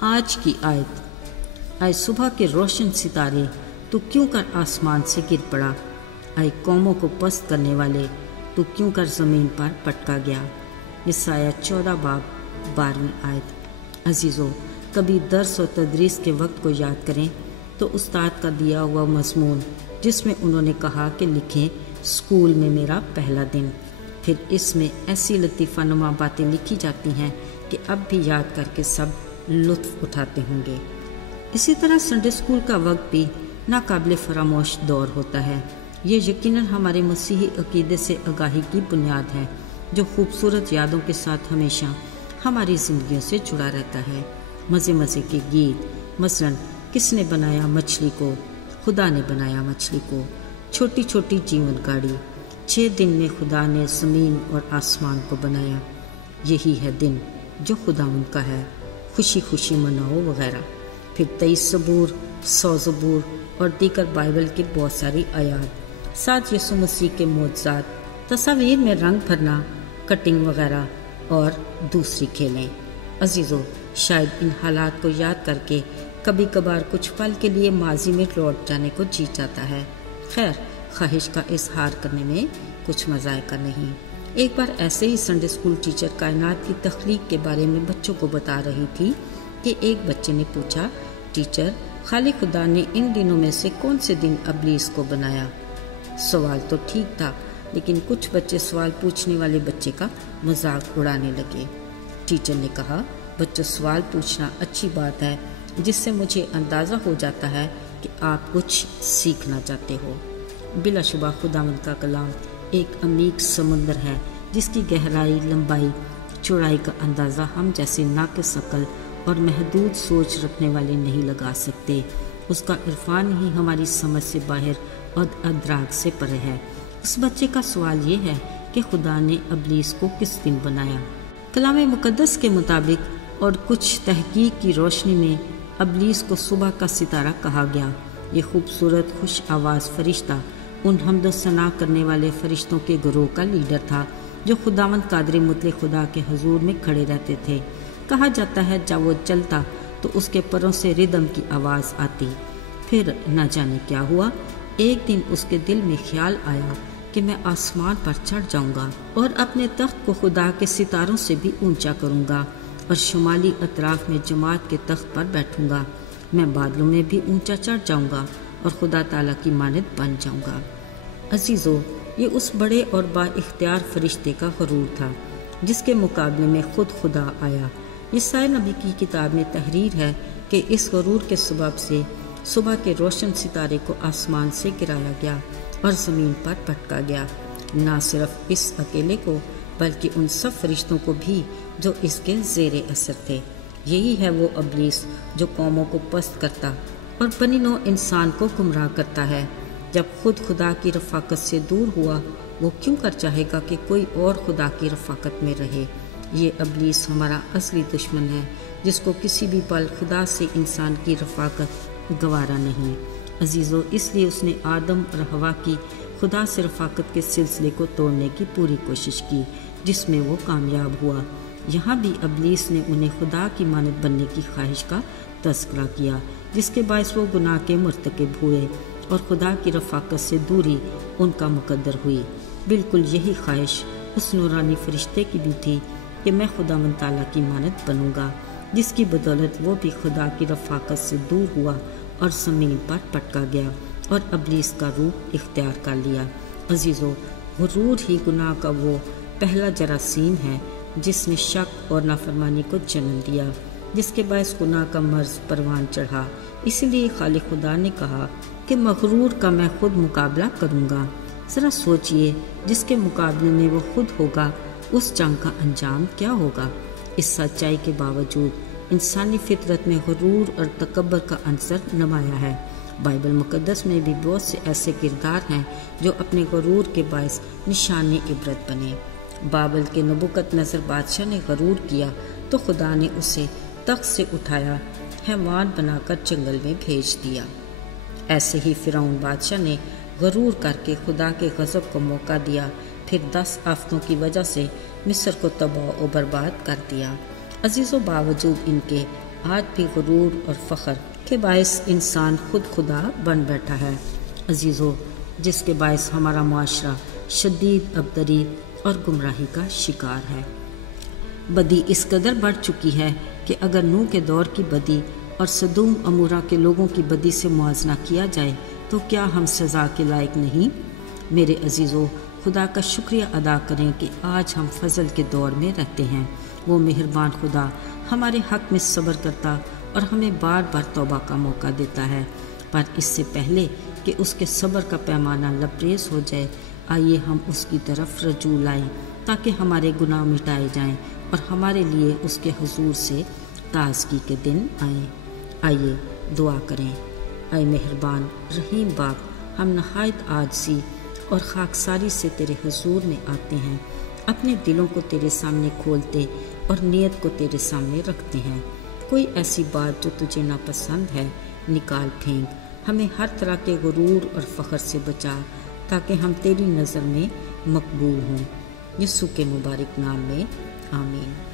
آج کی آیت، آئے صبح کے روشن ستارے تو کیوں کر آسمان سے گر پڑا، آئے قوموں کو پست کرنے والے تو کیوں کر زمین پر پٹکا گیا۔ یسایہ 14 باب 12 آیت۔ عزیزو، کبھی درس و تدریس کے وقت کو یاد کریں تو استاد کا دیا ہوا مضمون جس میں انہوں نے کہا کہ لکھیں اسکول میں میرا پہلا دن، پھر اس میں ایسی لطیفہ نما باتیں لکھی جاتی ہیں کہ اب بھی یاد کر کے سب لطف اٹھاتے ہوں گے۔ اسی طرح سنڈے اسکول کا وقت بھی ناقابل فراموش دور ہوتا ہے۔ یہ یقیناً ہمارے مسیحی عقیدے سے آگاہی کی بنیاد ہے جو خوبصورت یادوں کے ساتھ ہمیشہ ہماری زندگیوں سے جڑا رہتا ہے۔ مزے مزے کے گیت، مثلاً کس نے بنایا مچھلی کو؟ خدا نے بنایا مچھلی کو۔ چھوٹی چھوٹی جیون گاڑی، 6 دن میں خدا نے زمین اور آسمان کو بنایا، یہی ہے دن جو خداوند کا ہے، خوشی خوشی مناؤ وغیرہ۔ پھر 23 زبور، 100 زبور اور دیگر بائبل کی بہت ساری آیات، ساتھ یسوع مسیح کے معجزات، تصاویر میں رنگ بھرنا، کٹنگ وغیرہ اور دوسری کھیلیں۔ عزیزو، شاید ان حالات کو یاد کر کے کبھی کبھار کچھ پل کے لیے ماضی میں لوٹ جانے کو جی چاہتا ہے۔ خیر، خواہش کا اظہار کرنے میں کچھ مذائقہ نہیں۔ ایک بار ایسے ہی سنڈے اسکول ٹیچر کائنات کی تخلیق کے بارے میں بچوں کو بتا رہی تھی کہ ایک بچے نے پوچھا، ٹیچر، خالق خدا نے ان دنوں میں سے کون سے دن ابلیس کو بنایا؟ سوال تو ٹھیک تھا، لیکن کچھ بچے سوال پوچھنے والے بچے کا مذاق اڑانے لگے۔ ٹیچر نے کہا، بچوں، سوال پوچھنا اچھی بات ہے، جس سے مجھے اندازہ ہو جاتا ہے کہ آپ کچھ سیکھنا چاہتے ہو۔ بلا شبہ خداوند کا کلام ایک عمیق سمندر ہے جس کی گہرائی، لمبائی، چوڑائی کا اندازہ ہم جیسے ناقص عقل اور محدود سوچ رکھنے والے نہیں لگا سکتے۔ اس کا عرفان ہی ہماری سمجھ سے باہر اور ادراک سے پرے ہے۔ اس بچے کا سوال یہ ہے کہ خدا نے ابلیس کو کس دن بنایا؟ کلام مقدس کے مطابق اور کچھ تحقیق کی روشنی میں ابلیس کو صبح کا ستارہ کہا گیا۔ یہ خوبصورت خوش آواز فرشتہ ان حمد و ثنا کرنے والے فرشتوں کے گروہ کا لیڈر تھا جو خداوند قادر مطلق خدا کے حضور میں کھڑے رہتے تھے۔ کہا جاتا ہے جب وہ چلتا تو اس کے پروں سے ردم کی آواز آتی۔ پھر نہ جانے کیا ہوا، ایک دن اس کے دل میں خیال آیا کہ میں آسمان پر چڑھ جاؤں گا اور اپنے تخت کو خدا کے ستاروں سے بھی اونچا کروں گا اور شمالی اطراف میں جماعت کے تخت پر بیٹھوں گا۔ میں بادلوں میں بھی اونچا چڑھ جاؤں گا اور خدا تعالیٰ کی مانند بن جاؤں گا۔ عزیزو، یہ اس بڑے اور با اختیار فرشتے کا غرور تھا جس کے مقابلے میں خود خدا آیا۔ یسایہ نبی کی کتاب میں تحریر ہے کہ اس غرور کے سبب سے صبح کے روشن ستارے کو آسمان سے گرایا گیا اور زمین پر پٹکا گیا۔ نہ صرف اس اکیلے کو بلکہ ان سب فرشتوں کو بھی جو اس کے زیر اثر تھے۔ یہی ہے وہ ابلیس جو قوموں کو پست کرتا اور بنی نوع انسان کو گمراہ کرتا ہے۔ جب خود خدا کی رفاقت سے دور ہوا، وہ کیوں کر چاہے گا کہ کوئی اور خدا کی رفاقت میں رہے؟ یہ ابلیس ہمارا اصلی دشمن ہے جس کو کسی بھی پل خدا سے انسان کی رفاقت گوارا نہیں۔ عزیزو، اس لیے اس نے آدم اور حوا کی خدا سے رفاقت کے سلسلے کو توڑنے کی پوری کوشش کی، جس میں وہ کامیاب ہوا۔ یہاں بھی ابلیس نے انہیں خدا کی مانند بننے کی خواہش کا تذکرہ کیا، جس کے باعث وہ گناہ کے مرتکب ہوئے اور خدا کی رفاقت سے دوری ان کا مقدر ہوئی۔ بالکل یہی خواہش اس نورانی فرشتے کی بھی تھی کہ میں خداوند تعالیٰ کی مانند بنوں گا، جس کی بدولت وہ بھی خدا کی رفاقت سے دور ہوا اور زمین پر پٹکا گیا اور ابلیس کا روپ اختیار کر لیا۔ عزیزو، غرور ہی گناہ کا وہ پہلا جراثیم ہے جس نے شک اور نافرمانی کو جنم دیا، جس کے باعث گناہ کا مرض پروان چڑھا۔ اسی لیے خالق خدا نے کہا کہ مغرور کا میں خود مقابلہ کروں گا۔ ذرا سوچئے، جس کے مقابلے میں وہ خود ہوگا، اس جنگ کا انجام کیا ہوگا؟ اس سچائی کے باوجود انسانی فطرت میں غرور اور تکبر کا عنصر نمایاں ہے۔ بائبل مقدس میں بھی بہت سے ایسے کردار ہیں جو اپنے غرور کے باعث نشان عبرت بنے۔ بابل کے نبوکت نصر بادشاہ نے غرور کیا تو خدا نے اسے تخت سے اٹھایا، حیوان بنا کر جنگل میں بھیج دیا۔ ایسے ہی فرعون بادشاہ نے غرور کر کے خدا کے غضب کو موقع دیا، پھر 10 آفتوں کی وجہ سے مصر کو تباہ و برباد کر دیا۔ عزیزو، باوجود ان کے آج بھی غرور اور فخر کے باعث انسان خود خدا بن بیٹھا ہے۔ عزیزو، جس کے باعث ہمارا معاشرہ شدید ابتری اور گمراہی کا شکار ہے۔ بدی اس قدر بڑھ چکی ہے کہ اگر نوح کے دور کی بدی اور سدوم عمورہ کے لوگوں کی بدی سے موازنہ کیا جائے تو کیا ہم سزا کے لائق نہیں؟ میرے عزیزو، خدا کا شکریہ ادا کریں کہ آج ہم فضل کے دور میں رہتے ہیں۔ وہ مہربان خدا ہمارے حق میں صبر کرتا اور ہمیں بار بار توبہ کا موقع دیتا ہے، پر اس سے پہلے کہ اس کے صبر کا پیمانہ لبریز ہو جائے، آئیے ہم اس کی طرف رجوع لائیں تاکہ ہمارے گناہ مٹائے جائیں اور ہمارے لیے اس کے حضور سے تازگی کے دن آئیں۔ آئیے دعا کریں۔ اے مہربان رحیم باپ، ہم نہایت عاجزی اور خاکساری سے تیرے حضور میں آتے ہیں، اپنے دلوں کو تیرے سامنے کھولتے اور نیت کو تیرے سامنے رکھتے ہیں۔ کوئی ایسی بات جو تجھے ناپسند ہے نکال پھینک، ہمیں ہر طرح کے غرور اور فخر سے بچا تاکہ ہم تیری نظر میں مقبول ہوں۔ یسوع کے مبارک نام میں آمین۔